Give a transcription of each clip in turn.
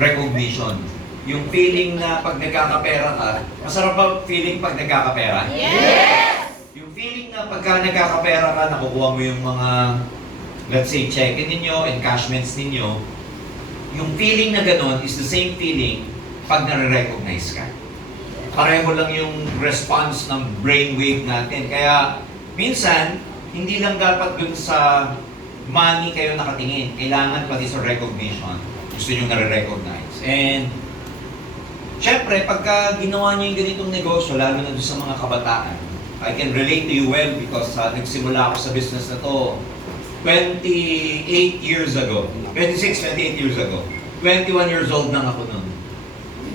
recognition. Yung feeling na pag nagkakapera ka, masarap ba feeling pag nagkakapera? Yes! Yung feeling na pagka nagkakapera ka, nakukuha mo yung mga, let's say, check-in ninyo, encashments ninyo, yung feeling na gano'n is the same feeling pag nare-recognize ka. Pareho lang yung response ng brainwave natin. Kaya, minsan, hindi lang dapat dun sa money kayo nakatingin. Kailangan pati sa recognition. Gusto nyo nare-recognize. And, syempre, pagka ginawa nyo yung ganitong negosyo, lalo na dun sa mga kabataan, I can relate to you well because nagsimula ako sa business na to 28 years ago. 28 years ago. 21 years old lang ako nun.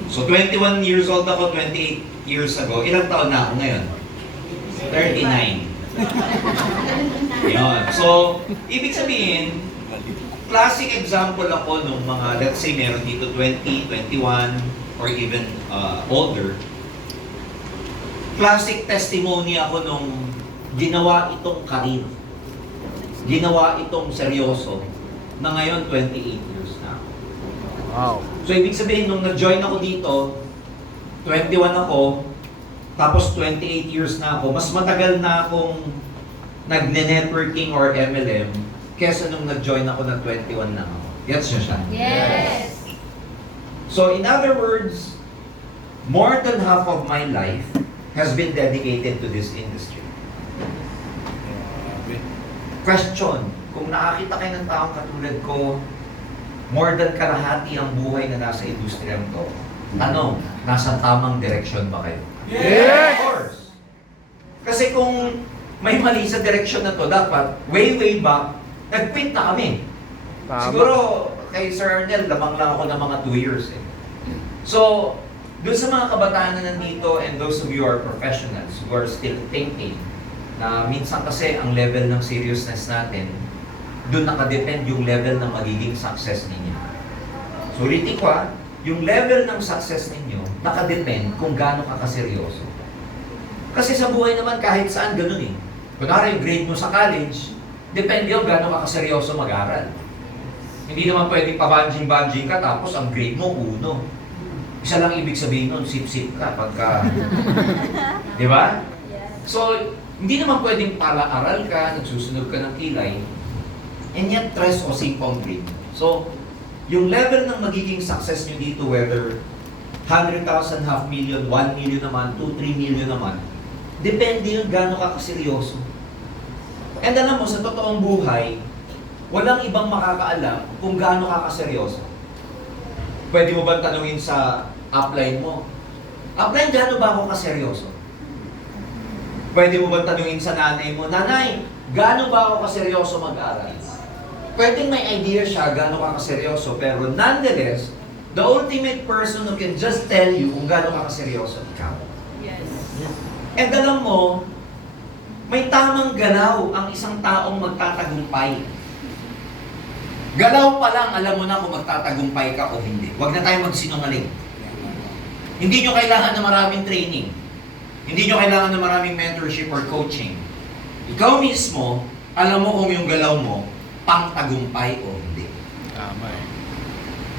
So, 21 years old ako, 28 years ago. Ilang taon na ako ngayon? 39. Yun. So, ibig sabihin, classic example ako nung mga, let's say, meron dito 20, 21, or even older. Classic testimony ako nung ginawa itong karir. Ginawa itong seryoso na ngayon 28 years na ako. Wow. So, ibig sabihin, nung nag-join ako dito, 21 ako, tapos 28 years na ako, mas matagal na akong nagne-networking or MLM kesa nung nag-join ako na 21 na ako. Gets nyo siya? Yes! So, in other words, more than half of my life has been dedicated to this industry. Question, kung nakakita kayo ng taong katulad ko, more than kalahati ang buhay na nasa industriyang to, tanong, nasa tamang direksyon ba kayo? Yes! Of course. Kasi kung may mali sa direksyon na to, dapat, way back, nag-quit na kami. Tama. Siguro, kay Sir Arnel, lamang lang ako ng mga 2 years eh. So, dun sa mga kabataan na nandito and those of you who are professionals who are still thinking na minsan kasi ang level ng seriousness natin, dun nakadepend yung level ng magiging success ninyo. So, ulitin ko yung level ng success ninyo, nakadepend kung gaano ka kaseryoso. Kasi sa buhay naman kahit saan ganun eh. Kunwari yung grade mo sa college, depende yung gaano ka kaseryoso mag-aral. Hindi naman pwedeng pa-banjing-banjing ka tapos ang grade mo, 1. Isa lang ibig sabihin nun, sip-sip ka pagka... Di ba? So, hindi naman pwedeng pala-aral ka, nagsusunod ka ng kilay, and yet stress o simpong grade. So, yung level ng magiging success nyo dito, whether 100,000, 500,000, 1 million naman, 2, 3 million naman, depende yun gaano ka kaseryoso. And alam mo, sa totoong buhay, walang ibang makakaalam kung gaano ka kaseryoso. Pwede mo ba tanungin sa upline mo, upline, gaano ba ako kaseryoso? Pwede mo ba tanungin sa nanay mo, nanay, gaano ba ako kaseryoso mag-aral? Pwedeng may idea siya gaano ka kaseryoso, pero nonetheless, the ultimate person who can just tell you kung gaano ka kaseryoso, ikaw. Yes. And alam mo, may tamang galaw ang isang taong magtatagumpay. Galaw pa lang, alam mo na kung magtatagumpay ka o hindi. Huwag na tayo magsinungaling. Hindi nyo kailangan ng maraming training. Hindi nyo kailangan ng maraming mentorship or coaching. Ikaw mismo, alam mo kung yung galaw mo, pang-tagumpay o hindi. Tama eh.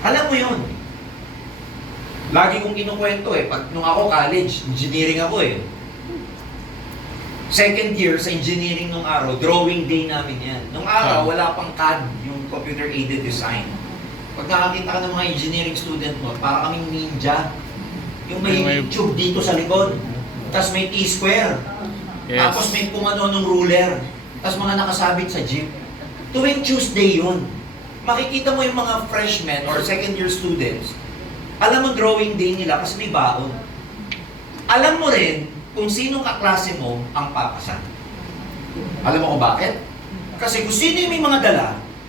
Alam mo yun. Lagi kong kinukwento eh. Nung ako college, engineering ako eh. Second year sa engineering nung araw, drawing day namin yan. Nung araw, wala pang CAD, yung computer-aided design. Pag nakakita ka ng mga engineering student mo, para kaming ninja. Yung may tube dito sa likod. Tapos may T-square. Yes. Tapos may pumano ng ruler. Tapos mga nakasabit sa jeep. Tuwing Tuesday yun. Makikita mo yung mga freshmen or second year students, alam mo drawing day nila kasi may baon. Alam mo rin kung sinong kaklase mo ang papasan. Alam mo kung bakit? Kasi kung sino yung may mga dala,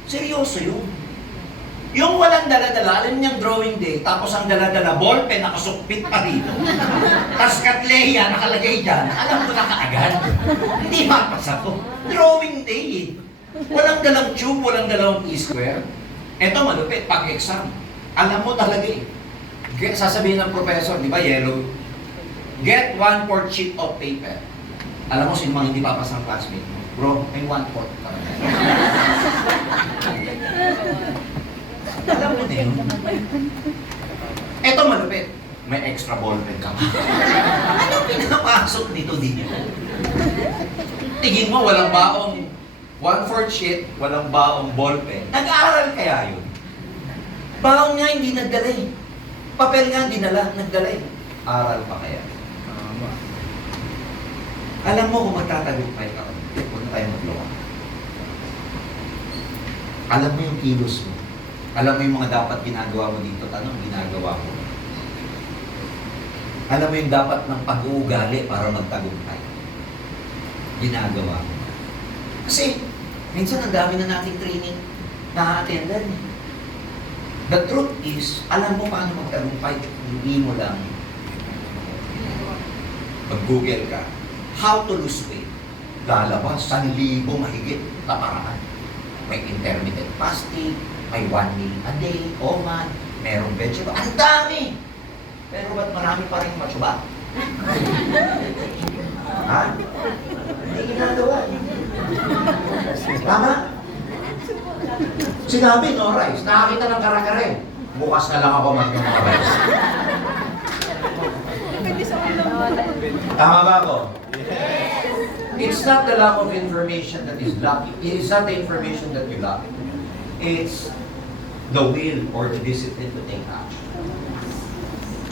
seryoso yun. Yung walang dala-dala, alam niyang drawing day, tapos ang dala-dala, ballpen, nakasukpit pa dito. Tapos katleya, nakalagay dyan, alam mo na kaagad. Hindi mapasa to. Drawing day eh. Walang dalang tube, walang dalang T-square. Eto malupit, pag-exam. Alam mo talaga eh. Sasabihin ng professor, di ba, yellow? Get 1/4 sheet of paper. Alam mo, sino mga hindi papasang classmate mo? Bro, may 1/4. Alam mo na yun. Eto malupit. May extra ballpen ka. Ano pinapasok dito dito? Tingin mo, walang baong 1/4 sheet, walang baong ballpen. Nag-aaral kaya yun? Baong nga hindi nagdala eh. Papel nga dinala, nagdala eh. Aral pa kaya? Tama. Alam mo kung magtatagumpay ka, huwag na tayo magluwa. Alam mo yung kilos mo. Alam mo yung mga dapat ginagawa mo dito. Anong ginagawa mo? Alam mo yung dapat ng pag-uugali para magtagumpay. Ginagawa mo. Kasi, minsan ang dami na nating training na attendan. The truth is, alam mo paano magtagumpay. Hindi mo lang mag-google ka. How to lose weight. Lalabas, 1,000 mahigit na paraan. May intermittent fasting, may 1 meal a day, OMAD, merong vegetable. Ang dami! Pero ba't marami pa rin matsuba? Ha? Hindi ginagawa. Tama? Sinabi, no rice. Nakakita ng karakare. Bukas na lang ako mag-mga rice. Tama ba ako? It's not the lack of information that is lacking. It is not the information that you lack. It's the will or the discipline to take action.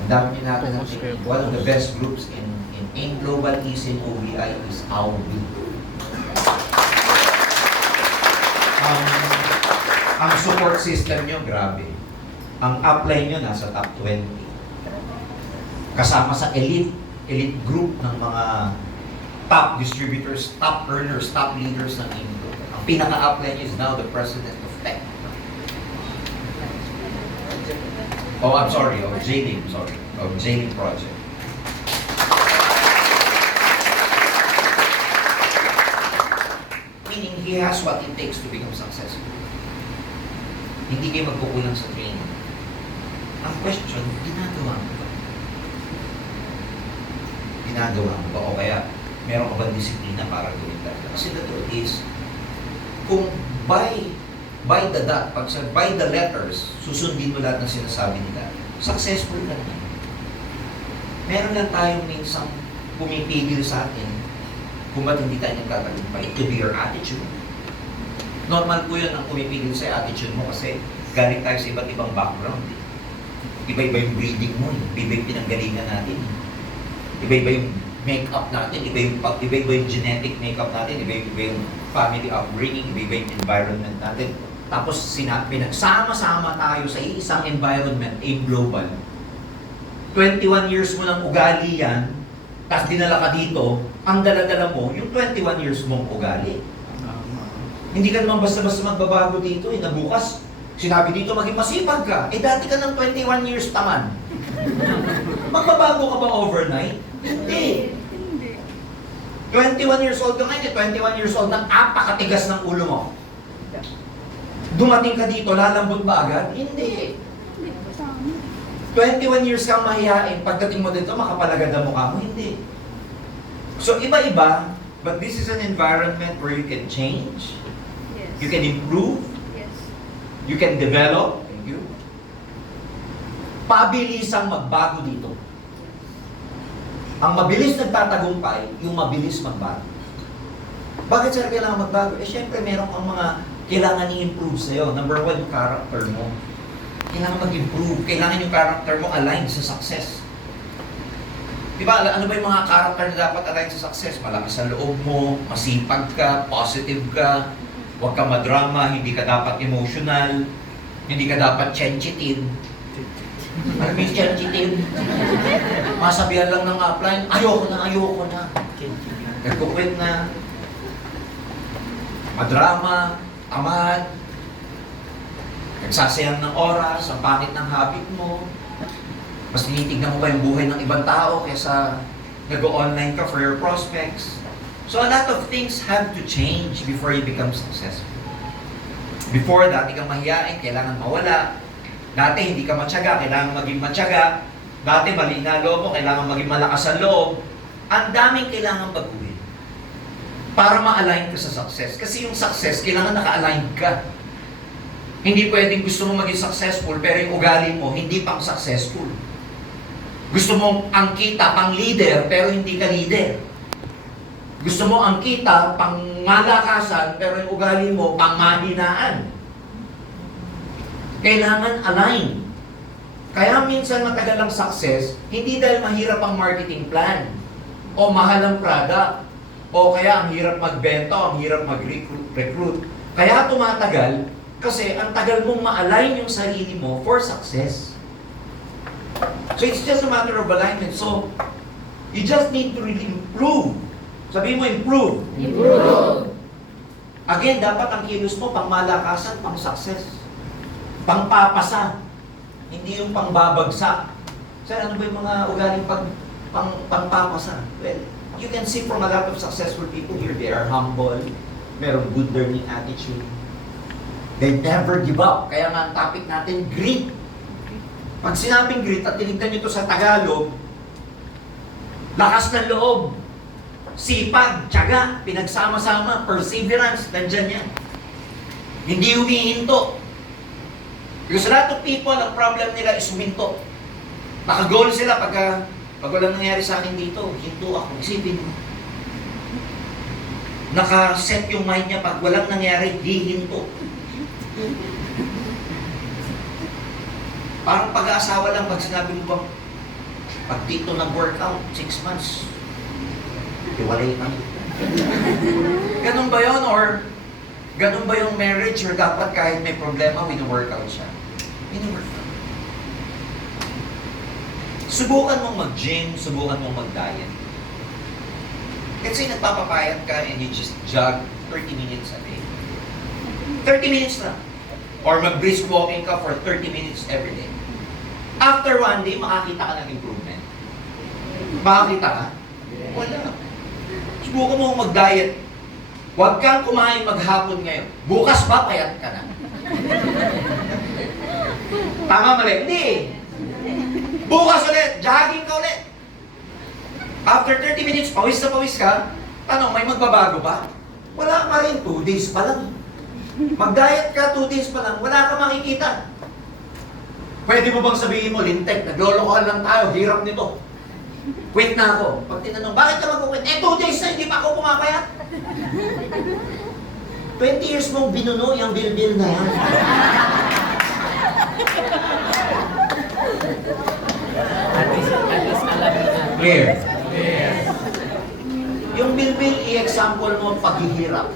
Ang dami natin natin. One of the best groups in Global East in OBI is AUB. Ang support system nyo, grabe. Ang upline nyo nasa top 20. Kasama sa elite group ng mga top distributors, top earners, top leaders ng Indo. Ang pinaka-upline is now the president of Tech. Oh, I'm sorry. Oh, JLIM, sorry. Oh, JLIM project. Meaning, he has what it takes to become successful. Hindi kayo magkukulang sa training. Ang question, ginagawa mo ba? Ginagawa mo ba? O kaya, meron ka ba disiplina para gawin talaga? Kasi the truth is, kung by the dot, by the letters, susundin mo lahat ng sinasabi nila, successful ka na. Meron lang tayong minsang pumipigil sa atin kung ba't hindi tayo nagtatagumpay. It could be your attitude. Normal po yun ang pumipigil sa attitude mo kasi galing tayo sa iba't ibang background. Iba-iba yung breeding mo, iba-iba yung pinanggalingan natin. Iba-iba yung make-up natin, iba-iba yung genetic make-up natin, iba-iba yung family upbringing, iba-iba yung environment natin. Tapos pinagsama-sama tayo sa isang environment, a global. 21 years mo ng ugali yan, tapos dinala ka dito, ang dala-dala mo, yung 21 years mong ugali. Hindi ka naman basta-basta magbabago dito, na bukas, sinabi dito maging masipag ka. Eh dati ka ng 21 years taman. Magbabago ka ba overnight? Hindi. 21 years old ka ngayon, 21 years old nang apakatigas ng ulo mo. Dumating ka dito, lalambot ba agad? Hindi. 21 years kang mahihain, pagdating mo dito, makapalagad ang mukha mo? Hindi. So, iba-iba, but this is an environment where you can change, Yes. you can improve, Yes. you can develop, thank you. Pabilisang magbago dito. Ang mabilis nagtatagumpay, yung mabilis magbago. Bakit sir kailangan magbago? Eh syempre meron kang mga kailangan i-improve sa'yo. Number 1, yung character mo. Kailangan mag-improve. Kailangan yung character mo align sa success. Diba, ano ba yung mga character na dapat align sa success? Malakas ang loob mo, masipag ka, positive ka, huwag ka madrama, hindi ka dapat emotional, hindi ka dapat sensitive. Alam mo yung sensitive? Masabihan lang ng upline, ayoko na. Nagkukwit na. Madrama, tamad, nagsasayang ng oras, ang pangit ng habit mo, mas tinitignan mo pa yung buhay ng ibang tao kaysa nag-online ka for your prospects. So a lot of things have to change before you become successful. Before, dati kang mahiyain, kailangan mawala. Dati hindi ka matyaga, kailangan maging matyaga. Dati mali na loob mo, kailangan maging malakas ang loob. Ang daming kailangan baguhin para ma-align ka sa success. Kasi yung success, kailangan naka-align ka. Hindi pwedeng gusto mo maging successful, pero yung ugali mo, hindi pang successful. Gusto mong angkita pang leader, pero hindi ka leader. Gusto mo angkita pang malakasan, pero yung ugali mo pang mahinaan. Kailangan align. Kaya minsan matagal ang success, hindi dahil mahirap ang marketing plan, o mahal ang product, o kaya ang hirap magbenta, o ang hirap mag-recruit. Kaya tumatagal, kasi ang tagal mong ma-align yung sarili mo for success. So it's just a matter of alignment. So, you just need to really improve. Sabihin mo, improve. Improve. Again, dapat ang kilos mo, pang malakasan, pang success. Pang papasa. Hindi yung pang babagsak. Sir, ano ba yung mga ugaling pang papasa? Well, you can see from a lot of successful people here, they are humble, merong good learning attitude. They never give up. Kaya nga ang topic natin, grit. Pag sinabing grit, at tinignan nyo ito sa Tagalog, lakas ng loob, sipag, tiyaga, pinagsama-sama, perseverance, nandyan yan. Hindi humihinto. Because a lot of people, ang problem nila is huminto. Naka-goal sila pag walang nangyari sa akin dito, hinto ako. Isipin mo. Naka-set yung mind niya, pag walang nangyari, di hinto. Parang pag-aasawa lang, pag sinabi mo bang, pag dito nag-workout, 6 months, iwalay kami. Ganun ba yun? Or, ganun ba yung marriage? Or dapat kahit may problema, wino-workout siya? Wino-workout. Subukan mong mag-gym, subukan mong mag-diet. Kasi nagpapapayat ka and you just jog 30 minutes a day. 30 minutes lang. Or mag-brisk walking ka for 30 minutes every day. After one day, makakita ka ng improvement. Makakita ka? Wala. Subukan mo mag-diet. Huwag kang kumain maghapon ngayon. Bukas ba, payat ka na? Tama, mali? Hindi. Bukas ulit, jogging ka ulit. After 30 minutes, pawis na pawis ka. Tanong, may magbabago ba? Wala pa rin, 2 days pa lang. Mag-diet ka, 2 days pa lang, wala ka makikita. Pwede mo bang sabihin mo, lintek, naglolokohan lang tayo, hirap nito. Quit na ako. Pag tinanong, bakit ka mag-quit? 2 days na, hindi pa ako pumapayat. 20 years mong binuno yung bilbil na yan. At least alam na. Clear? Yung bilbil, i-example mo paghihirap.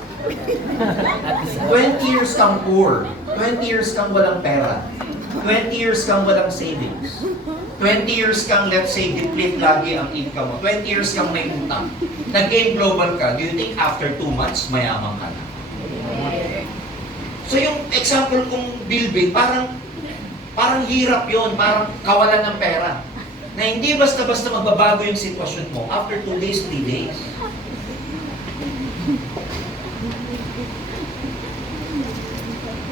20 years kang poor. 20 years kang walang pera. 20 years kang walang savings. 20 years kang, let's say, deplete lagi ang income mo. 20 years kang may utang. Nag-gain global ka, do you think after 2 months, mayaman ka na? So yung example kong bilbil, parang hirap yon, parang kawalan ng pera. Na hindi basta-basta magbabago yung sitwasyon mo after 2 days, 3 days.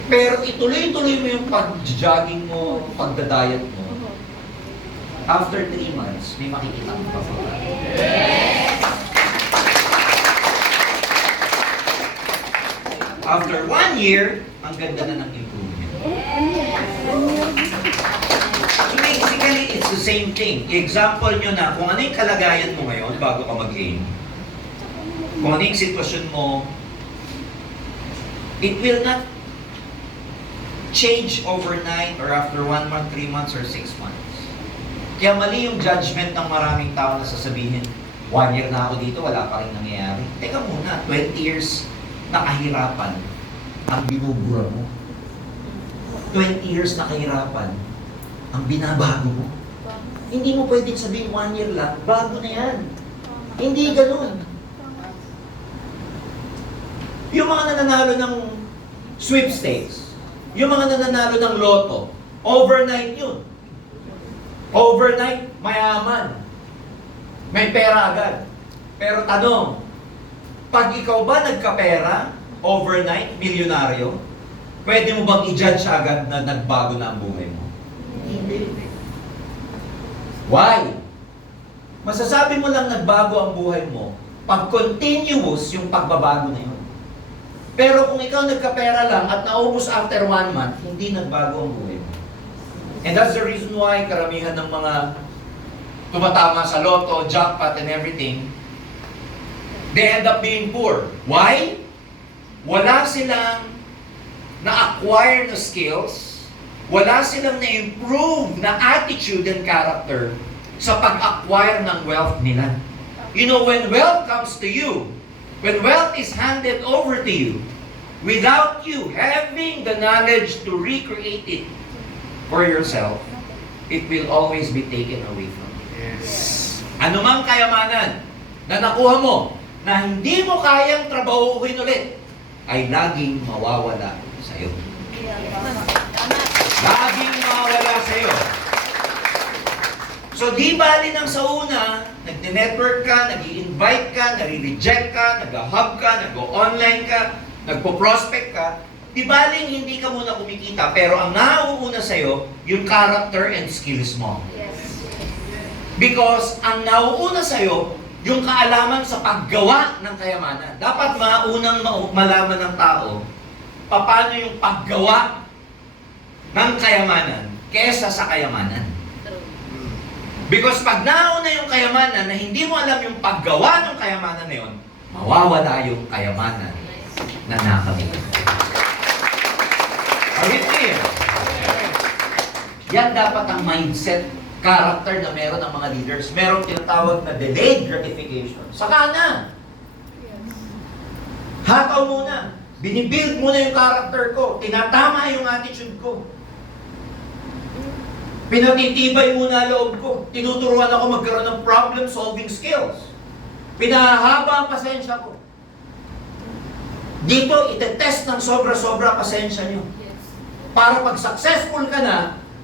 Pero ituloy-tuloy mo yung pag-jogging mo, pagdadayat mo. After 3 months, may makikita kang pagbabago. After 1 year, ang ganda na ng improvement. So basically, it's the same thing. Example nyo na kung ano yung kalagayan mo ngayon bago ka mag-aim. Kung ano yung sitwasyon mo, it will not change overnight or after 1 month, 3 months, or 6 months. Kaya mali yung judgment ng maraming tao na sasabihin, 1 year na ako dito, wala pa rin nangyayari. Teka muna, 20 years na kahirapan ang binubura mo. 20 years na kahirapan ang binabago mo. Hindi mo pwedeng sabihin 1 year lang, bago na yan. Hindi ganun. Yung mga nananalo ng sweepstakes, yung mga nananalo ng loto, overnight yun. Overnight, mayaman. May pera agad. Pero tanong, pag ikaw ba nagkapera, overnight, milyonaryo, pwede mo bang i-judge agad na nagbago na ang buhay mo? Hindi. Why? Masasabi mo lang nagbago ang buhay mo pag continuous yung pagbabago na yun. Pero kung ikaw nagkapera lang at naubos after 1 month, hindi nagbago ang buhay mo. And that's the reason why karamihan ng mga tumatama sa loto, jackpot, and everything, they end up being poor. Why? Wala silang na-acquire na skills, wala silang na-improve na attitude and character sa pag-acquire ng wealth nila. You know, when wealth comes to you, when wealth is handed over to you, without you having the knowledge to recreate it for yourself, it will always be taken away from you. Yes. Anumang kayamanan na nakuha mo na hindi mo kayang trabahuhin ulit, ay laging mawawala sa iyo. Laging mawawala sa iyo. So di bali nang sa una, nag-network ka, nag-i-invite ka, nare-reject ka, nag-hub ka, nag-online ka, nagpo-prospect ka, di baling hindi ka muna kumikita, pero ang nauuna sa iyo, yung character and skills mo. Because ang nauuna sa iyo, yung kaalaman sa paggawa ng kayamanan. Dapat maunang malaman ng tao paano yung paggawa ng kayamanan kesa sa kayamanan. Because pag nauna yung kayamanan na hindi mo alam yung paggawa ng kayamanan na yun, mawawala yung kayamanan na nakamit. Are you clear? Yan dapat ang mindset, character na meron ng mga leaders. Meron tinatawag na delayed gratification. Saka na. Hataw muna. Binibuild muna yung character ko. Tinatama yung attitude ko. Pinatitibay muna loob ko. Tinuturuan ako magkaroon ng problem-solving skills. Pinahaba ang pasensya ko. Dito, itetest ng sobra-sobra pasensya nyo. Para pag successful ka na,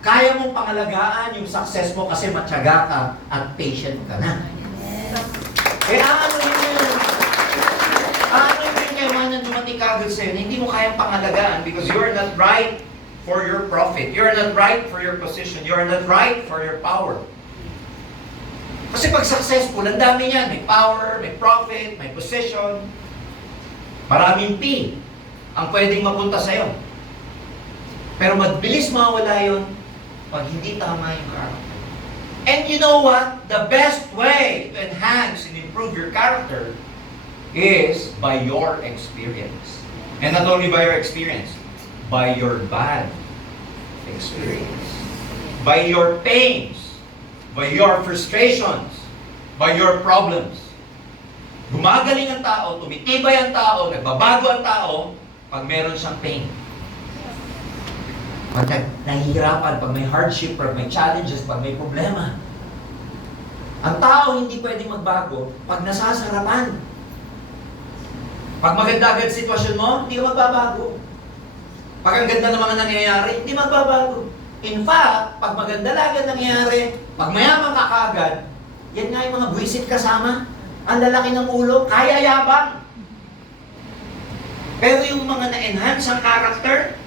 kaya mong pangalagaan yung success mo kasi matyaga ka at patient ka na. Kaya ano yun? Ano yung kayamanan dumating kagad sa'yo na hindi mo kayang pangalagaan because you're not right for your profit. You're not right for your position. You're not right for your power. Kasi pag successful, ang dami niyan. May power, may profit, may position. Maraming P ang pwedeng mapunta sa'yo. Pero mabilis mawala yun pag hindi tama yung character. And you know what? The best way to enhance and improve your character is by your experience. And not only by your experience, by your bad experience, by your pains, by your frustrations, by your problems. Gumagaling ang tao, tumitibay ang tao, nagbabago ang tao pag meron siyang pain. Pag nahihirapan, pag may hardship, pag may challenges, pag may problema. Ang tao hindi pwedeng magbago pag nasasarapan. Pag maganda agad sitwasyon mo, hindi ka magbabago. Pag ang ganda ng mga nangyayari, hindi magbabago. In fact, pag maganda agad nangyayari, pag mayaman ka kaagad, yan nga yung mga buwisit kasama. Ang lalaki ng ulo, kaya yabang. Pero yung mga na-enhance ang character,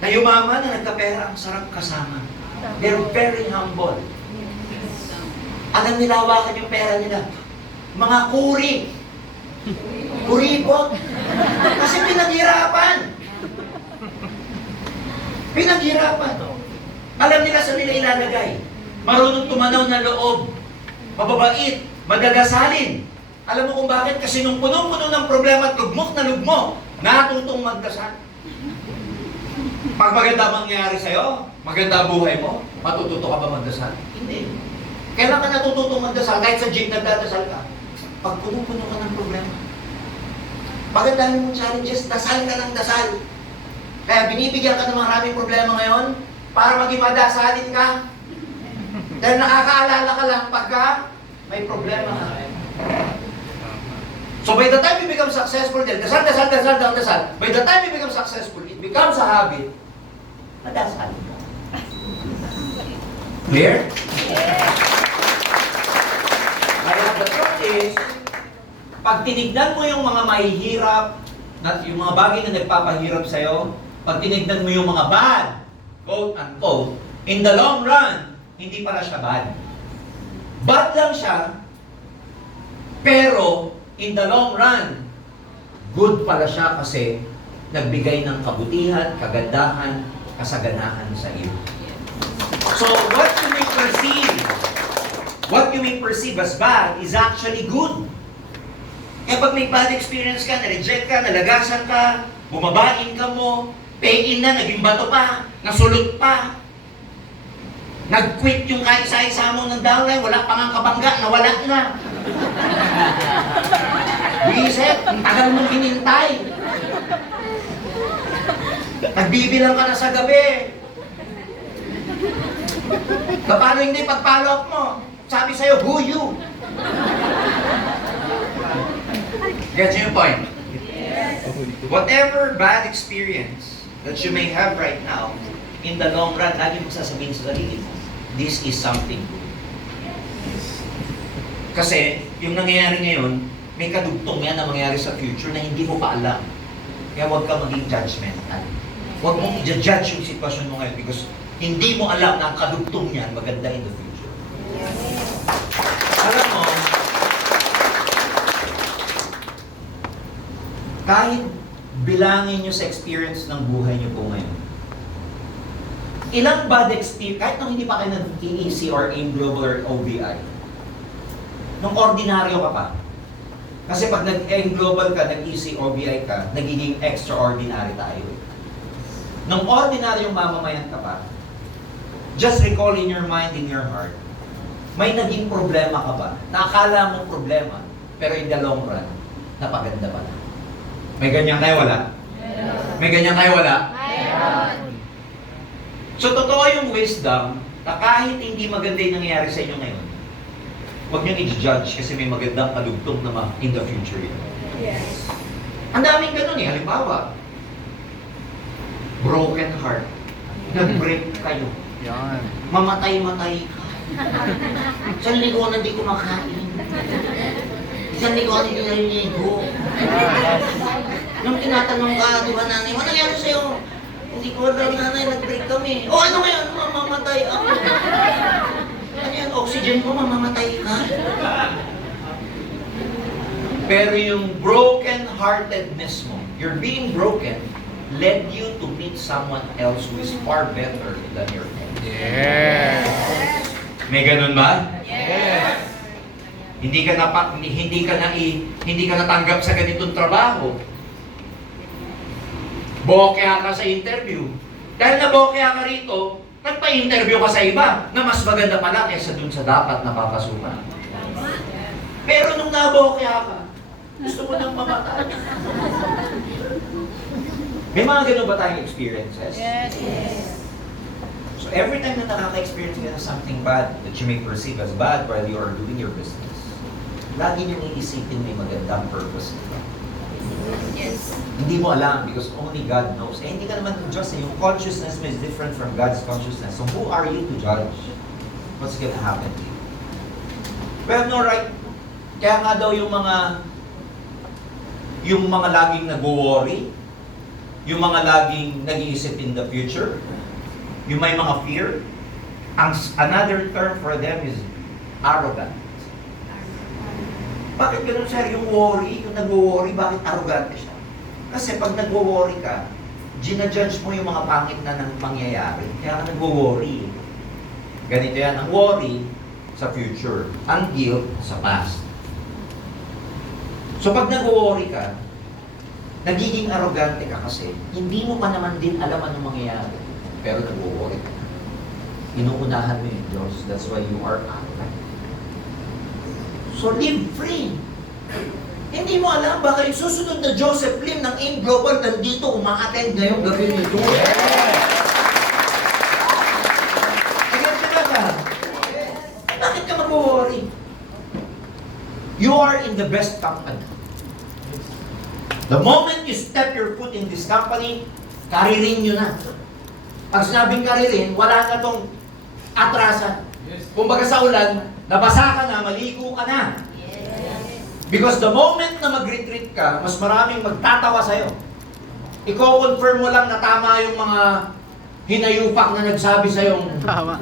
na yumaman, na nagkapera, ang sarap kasama. They're very humble. Alam nila, hawakan yung pera nila. Mga kuri. Kuripot. Kasi pinaghirapan. Pinaghirapan. Alam nila sa nila ilalagay. Marunong tumanaw ng loob. Mababait. Magdadasalin. Alam mo kung bakit? Kasi nung punong-puno ng problema at lugmok na lugmok, natutong magdasal. Pag maganda mangyayari sa'yo, maganda buhay mo, matututo ka ba magdasal? Hindi. Kailan ka natututong magdasal? Kahit sa gym nagdadasal ka. Pag puno-puno ka ng problema. Pag ang dami mong challenges, dasal ka ng dasal. Kaya binibigyan ka ng maraming problema ngayon para maging madasalin ka. Dahil nakakaalala ka lang pagka may problema ka. So by the time you become successful, dasal, dasal, dasal, dasal, dasal. By the time you become successful, it becomes a habit. Madasal ka. Clear? Kaya the truth is, pag tinignan mo yung mga mahihirap, yung mga bagay na nagpapahirap sa'yo, pag tinignan mo yung mga bad, quote unquote, in the long run, hindi pala siya bad. Bad lang siya, pero in the long run, good pala siya kasi nagbigay ng kabutihan, kagandahan, kasaganahan sa iyo. So, what you may perceive as bad is actually good. Kaya pag may bad experience ka, na-reject ka, nalagasan ka, bumabain ka mo, pay-in na, naging bato pa, nasulot pa, nag-quit yung kaisa-isa mo ng downline, wala pang ang kabangga, nawala na. Reset, ang tagal mong hinintay. Nagbibilang ka na sa gabi. Paano hindi pag-follow up mo? Sabi sa'yo, who you? Get your point? Whatever bad experience that you may have right now, in the long run, lagi mo sasabihin sa sarili mo, this is something good. Kasi, yung nangyayari ngayon, may kadugtong yan na mangyayari sa future na hindi mo pa alam. Kaya huwag ka maging judgmental. Huwag mong i-judge yung sitwasyon mo ngayon because hindi mo alam na ang kadugtong niyan maganda in the future. Alam mo, kahit bilangin nyo sa experience ng buhay nyo po ngayon, ilang bad experience, kahit nung hindi pa kayo nag-EEC or AIM Global or OBI, nung ordinaryo ka pa, kasi pag nag-AIM Global ka, nag-EC, OBI ka, nagiging extraordinary tayo. Nung ordinaryong mamamayan ka pa, just recall in your mind, in your heart, may naging problema ka ba? Nakakala mo problema, pero in the long run, napaganda pala. May ganyan kayo wala? May ganyan kayo wala? So, totoo yung wisdom na kahit hindi maganda yung nangyayari sa inyo ngayon, huwag niyong i-judge kasi may magandang kadugtong na in the future yun. Yes. Ang daming ganun eh. Halimbawa, broken heart. Nag-break kayo. Yan. Mamatay-matay ka. Isang linggo na di kumakain. Isang linggo na di naliligo. Nung tinatanong ka, di ba nanay, ano nangyari sa'yo? Hindi ko alam nanay, nag-break kami. O ano ngayon? Mamamatay ako. Ano yan? Oxygen ko, mamamatay ka. Pero yung broken-heartedness mo, you're being broken, led you to meet someone else who is far better than your own. Yes. May ganun ba? Yes. Hindi ka natanggap sa ganitong trabaho. Bokya ka sa interview. Dahil nabokya ka rito, nagpa-interview ka sa iba na mas maganda pala kaysa dun sa dapat napapasukan. Pero nung nabokya ka, gusto mo nang mamatay. May mga ganun ba tayong experiences? Yes. So every time na nakaka-experience ka ng something bad that you may perceive as bad while you are doing your business, lagi niyong iisipin may magandang purpose nito. Yes. Hindi mo alam because only God knows. Eh, hindi ka naman Diyos eh. Yung consciousness mo is different from God's consciousness. So who are you to judge what's gonna happen to you? We have no right. Kaya nga daw yung mga laging nag-worry, yung mga laging nag-iisip in the future, yung may mga fear, another term for them is arrogant. Bakit ganun sir? Yung worry, yung nag-worry, bakit arrogante siya? Kasi pag nag-worry ka, ginajudge mo yung mga pangit na nang mangyayari. Kaya ka nag-worry. Ganito yan, ang worry sa future, ang guilt sa past. So pag nag-worry ka, nagiging arrogante ka kasi hindi mo pa naman din alam anong mangyayari. Pero nag-worry ka. Inuunahan mo yung Diyos. That's why you are arrogant. So live free. Hindi mo alam, baka yung susunod na Joseph Lim ng AIM Global nandito umaattend ngayong gabi nito. Ayan ka ba? Bakit ka mag-worry? You are in the best company. The moment you step your foot in this company, karirin nyo na. Pag sinabing karirin, wala na tong atrasan. Kumbaga sa ulan, nabasa ka na, maligo ka na. Because the moment na mag-retreat ka, mas maraming magtatawa sa'yo. Iko-confirm mo lang na tama yung mga hinayupak na nagsabi sa'yo. Tama.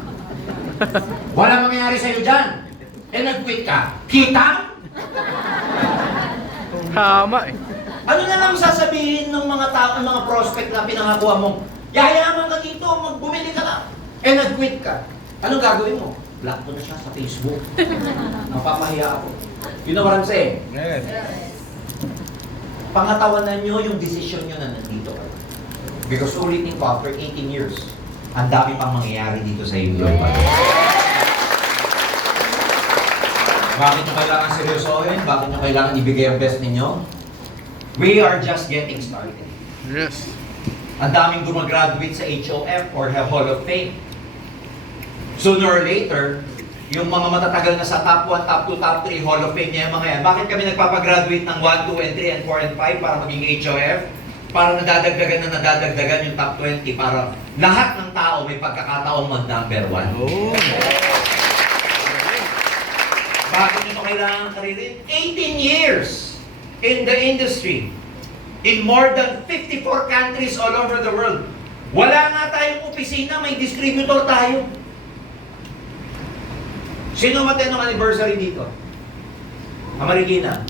Wala mangyayari sa'yo dyan. Eh nag-quit ka. Kita? Tama eh. Ano na lang sasabihin ng mga tao, ng mga prospect na pinangakuha mo? Yayaman ka dito, magbumili ka na. Eh, nag-quit ka. Anong gagawin mo? Block ko na siya sa Facebook. Mapapahiya ako. You know what I'm saying? Yes. Pangatawanan nyo yung desisyon nyo na nandito kayo. Because ulitin ko, after 18 years, ang dami pang mangyayari dito sa inyo. Bakit nyo kailangan seryosohin? Bakit nyo kailangan ibigay ang best ninyo? We are just getting started. Yes. Ang daming gumagraduate sa HOF or Hall of Fame. Sooner or later, yung mga matatagal na sa top 1, top 2, top 3 Hall of Fame niya yung mga yan. Bakit kami nagpapagraduate ng 1, 2, and 3, and 4, and 5 para maging HOF? Para nadadagdagan yung top 20 para lahat ng tao may pagkakataong mag-number 1. Oh. Bakit nyo kailangan karirin? 18 years in the industry. In more than 54 countries all over the world. Wala nga tayong opisina, may distributor tayo. Sino matay ng anniversary dito? Marikina.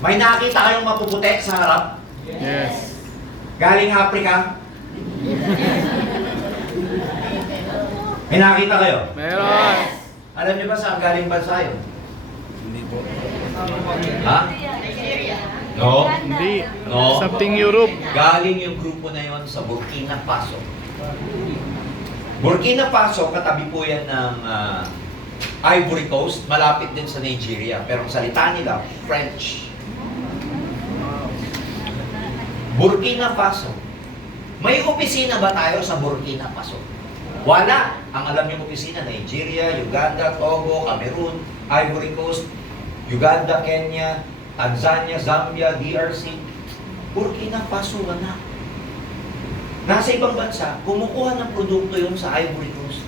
May nakita kayong mapuputi sa harap? Yes. Galing Africa? May nakita kayo? Meron. Alam niyo ba saan galing bansa yun? Hindi po. Ha? No? Hindi. No? Something Europe. Galing yung grupo na yon sa Burkina Faso. Burkina Faso, katabi po yan ng Ivory Coast, malapit din sa Nigeria. Pero ang salita nila, French. Burkina Faso. May opisina ba tayo sa Burkina Faso? Wala. Ang alam yung opisina, Nigeria, Uganda, Togo, Cameroon, Ivory Coast, Uganda, Kenya, Tanzania, Zambia, DRC. Burkina Faso, wala. Nasa ibang bansa, kumukuha ng produkto yun sa Ivory Coast.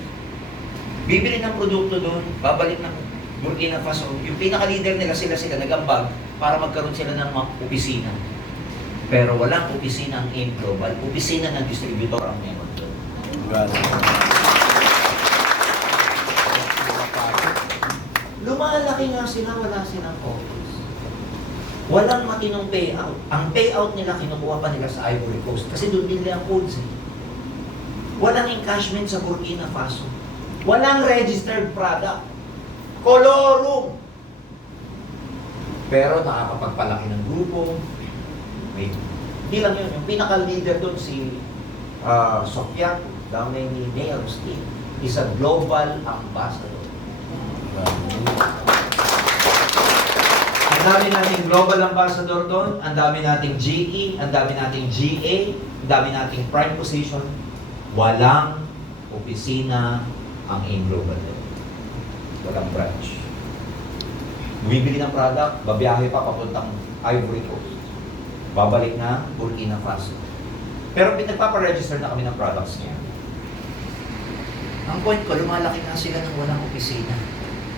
Bibili ng produkto doon, babalik ng Burkina Faso. Yung pinaka-leader nila, sila nagambag para magkaroon sila ng mga opisina. Pero walang opisina ang AIM Global. Opisina ng distributor ang meron doon. Lumalaki nga sila, wala silang office. Walang matinong payout. Ang payout nila, kinukuha pa nila sa Ivory Coast. Kasi doon din nila ang codes eh. Walang encashment sa Burkina Faso. Walang registered product. Kolorum. Pero nakakapagpalaki ng grupo. May, hindi lang yun. Yung pinaka-leader doon si Sofia, damay ni Neil Steve, is a global ambassador. Ang dami nating global ambassador doon, ang dami nating GE, ang dami nating GA, ang dami nating prime position. Walang opisina ang AIM Global doon. Walang branch. Bumibili ng product, babiyahe pa papuntang Ivory Coast. Babalik na Burkina Faso. Pero nagpaparegister na kami ng products niya. Ang point ko, lumalaki na sila ng walang opisina.